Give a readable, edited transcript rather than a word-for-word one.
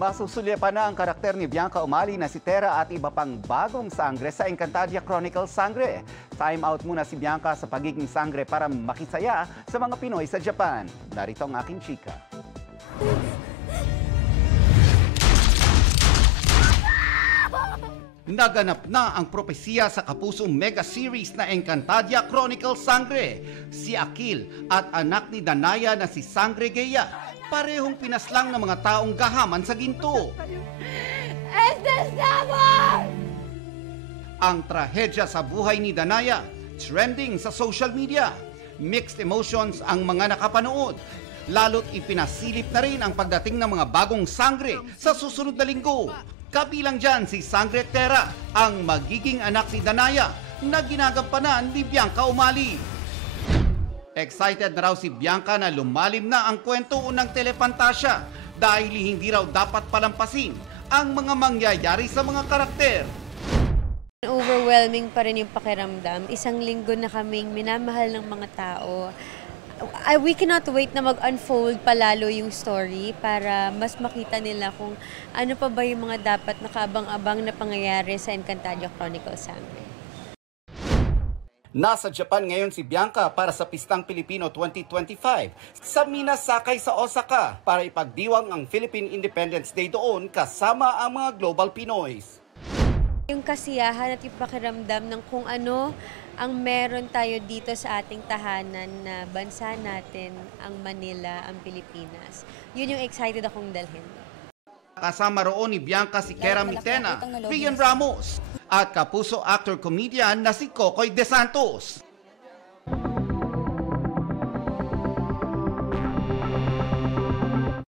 Masusulyapan na ang karakter ni Bianca Umali na si Tera at iba pang bagong sangre sa Encantadia Chronicles Sangre. Time out muna si Bianca sa pagiging sangre para makisaya sa mga Pinoy sa Japan. Narito ang aking chika. Naganap na ang propesiya sa kapusong mega series na Encantadia Chronicles Sangre. Si Akil at anak ni Danaya na si Sangre Geya, parehong pinaslang ng mga taong gahaman sa ginto. Ang trahedya sa buhay ni Danaya, trending sa social media. Mixed emotions ang mga nakapanood. Lalo't ipinasilip na rin ang pagdating ng mga bagong sangre sa susunod na linggo. Kabilang dyan si Sangre Tera, ang magiging anak ni Danaya na ginagampanan ni Bianca Umali. Excited na raw si Bianca na lumalim na ang kwento ng Telefantasya dahil hindi raw dapat palampasin ang mga mangyayari sa mga karakter. Overwhelming pa rin yung pakiramdam. Isang linggo na kaming minamahal ng mga tao. We cannot wait na mag-unfold palalo yung story para mas makita nila kung ano pa ba yung mga dapat nakabang-abang na pangyayari sa Encantadia Chronicles Sangre. Nasa Japan ngayon si Bianca para sa Pistang Pilipino 2025 sa Minasakay sa Osaka para ipagdiwang ang Philippine Independence Day doon kasama ang mga global Pinoys. Yung kasiyahan at yung pakiramdam ng kung ano ang meron tayo dito sa ating tahanan na bansa natin, ang Manila, ang Pilipinas. Yun yung excited akong dalhin. Kasama roon ni Bianca si Kera Mitena, Rian Ramos, at kapuso actor-comedian na si Kokoy De Santos.